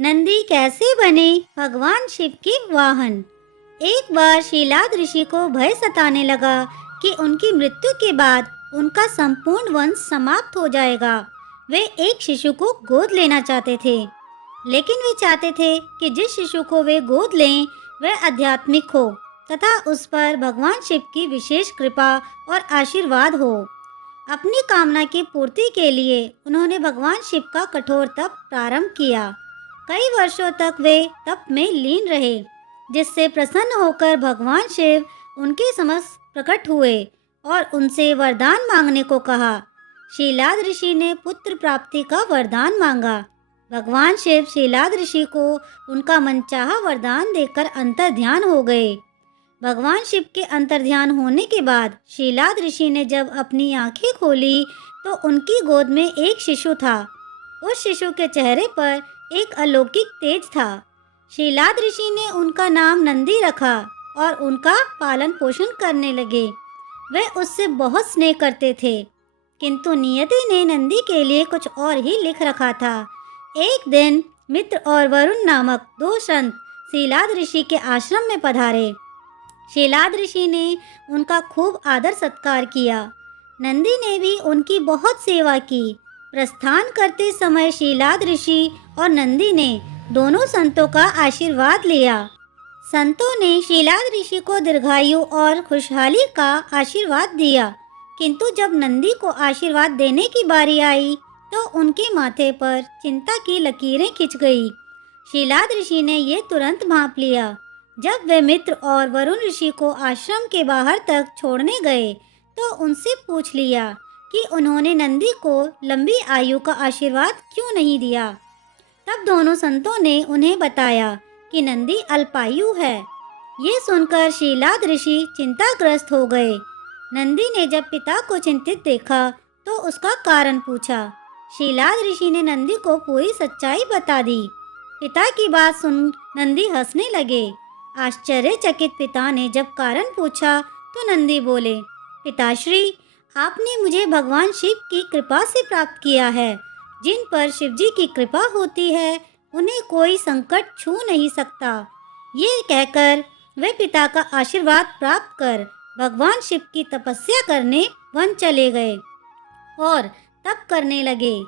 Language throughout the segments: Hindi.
नंदी कैसे बने भगवान शिव के वाहन। एक बार शीलाद ऋषि को भय सताने लगा कि उनकी मृत्यु के बाद उनका संपूर्ण वंश समाप्त हो जाएगा। वे एक शिशु को गोद लेना चाहते थे, लेकिन वे चाहते थे कि जिस शिशु को वे गोद लें वह आध्यात्मिक हो तथा उस पर भगवान शिव की विशेष कृपा और आशीर्वाद हो। अपनी कामना की पूर्ति के लिए उन्होंने भगवान शिव का कठोर तप प्रारंभ किया। कई वर्षों तक वे तप में लीन रहे, जिससे प्रसन्न होकर भगवान शिव उनके समक्ष प्रकट हुए और उनसे वरदान मांगने को कहा। शीलाद ऋषि ने पुत्र प्राप्ति का वरदान मांगा। भगवान शिव शीलाद ऋषि को उनका मनचाहा वरदान देकर अंतर्ध्यान हो गए। भगवान शिव के अंतर्ध्यान होने के बाद शीलाद ऋषि ने जब अपनी आंखें खोली तो उनकी गोद में एक शिशु था। उस शिशु के चेहरे पर एक अलौकिक तेज था। शीलाद ऋषि ने उनका नाम नंदी रखा और उनका पालन पोषण करने लगे। वे उससे बहुत स्नेह करते थे, किंतु नियति ने नंदी के लिए कुछ और ही लिख रखा था। एक दिन मित्र और वरुण नामक दो संत शीलाद ऋषि के आश्रम में पधारे। शीलाद ऋषि ने उनका खूब आदर सत्कार किया। नंदी ने भी उनकी बहुत सेवा की। प्रस्थान करते समय शीलाद ऋषि और नंदी ने दोनों संतों का आशीर्वाद लिया। संतों ने शीलाद ऋषि को दीर्घायु और खुशहाली का आशीर्वाद दिया, किंतु जब नंदी को आशीर्वाद देने की बारी आई तो उनके माथे पर चिंता की लकीरें खिंच गई। शीलाद ऋषि ने ये तुरंत भांप लिया। जब वे मित्र और वरुण ऋषि को आश्रम के बाहर तक छोड़ने गए तो उनसे पूछ लिया कि उन्होंने नंदी को लंबी आयु का आशीर्वाद क्यों नहीं दिया। तब दोनों संतों ने उन्हें बताया कि नंदी अल्पायु है। ये सुनकर शीलाद ऋषि चिंताग्रस्त हो गए। नंदी ने जब पिता को चिंतित देखा तो उसका कारण पूछा। शीलाद ऋषि ने नंदी को पूरी सच्चाई बता दी। पिता की बात सुन नंदी हंसने लगे। आश्चर्यचकित पिता ने जब कारण पूछा तो नंदी बोले, पिताश्री, आपने मुझे भगवान शिव की कृपा से प्राप्त किया है। जिन पर शिव जी की कृपा होती है उन्हें कोई संकट छू नहीं सकता। ये कहकर वे पिता का आशीर्वाद प्राप्त कर भगवान शिव की तपस्या करने वन चले गए और तप करने लगे।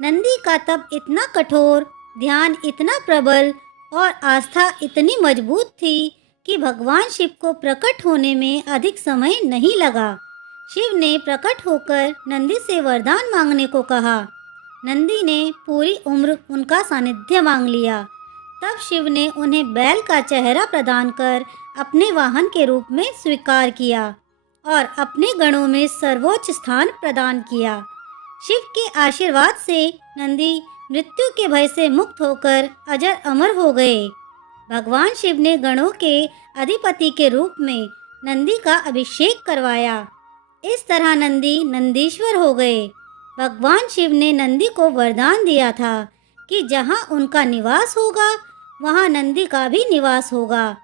नंदी का तप इतना कठोर, ध्यान इतना प्रबल और आस्था इतनी मजबूत थी कि भगवान शिव को प्रकट होने में अधिक समय नहीं लगा। शिव ने प्रकट होकर नंदी से वरदान मांगने को कहा। नंदी ने पूरी उम्र उनका सानिध्य मांग लिया। तब शिव ने उन्हें बैल का चेहरा प्रदान कर अपने वाहन के रूप में स्वीकार किया और अपने गणों में सर्वोच्च स्थान प्रदान किया। शिव के आशीर्वाद से नंदी मृत्यु के भय से मुक्त होकर अजर अमर हो गए। भगवान शिव ने गणों के अधिपति के रूप में नंदी का अभिषेक करवाया। इस तरह नंदी नंदीश्वर हो गए। भगवान शिव ने नंदी को वरदान दिया था कि जहाँ उनका निवास होगा वहाँ नंदी का भी निवास होगा।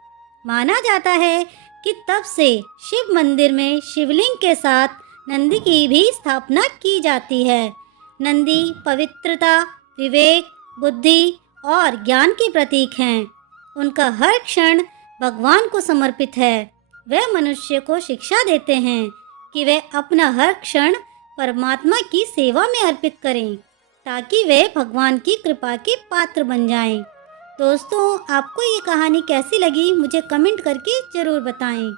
माना जाता है कि तब से शिव मंदिर में शिवलिंग के साथ नंदी की भी स्थापना की जाती है। नंदी पवित्रता, विवेक, बुद्धि और ज्ञान के प्रतीक हैं। उनका हर क्षण भगवान को समर्पित है। वे मनुष्य को शिक्षा देते हैं कि वे अपना हर क्षण परमात्मा की सेवा में अर्पित करें, ताकि वे भगवान की कृपा के पात्र बन जाएं। दोस्तों, आपको ये कहानी कैसी लगी मुझे कमेंट करके ज़रूर बताएं।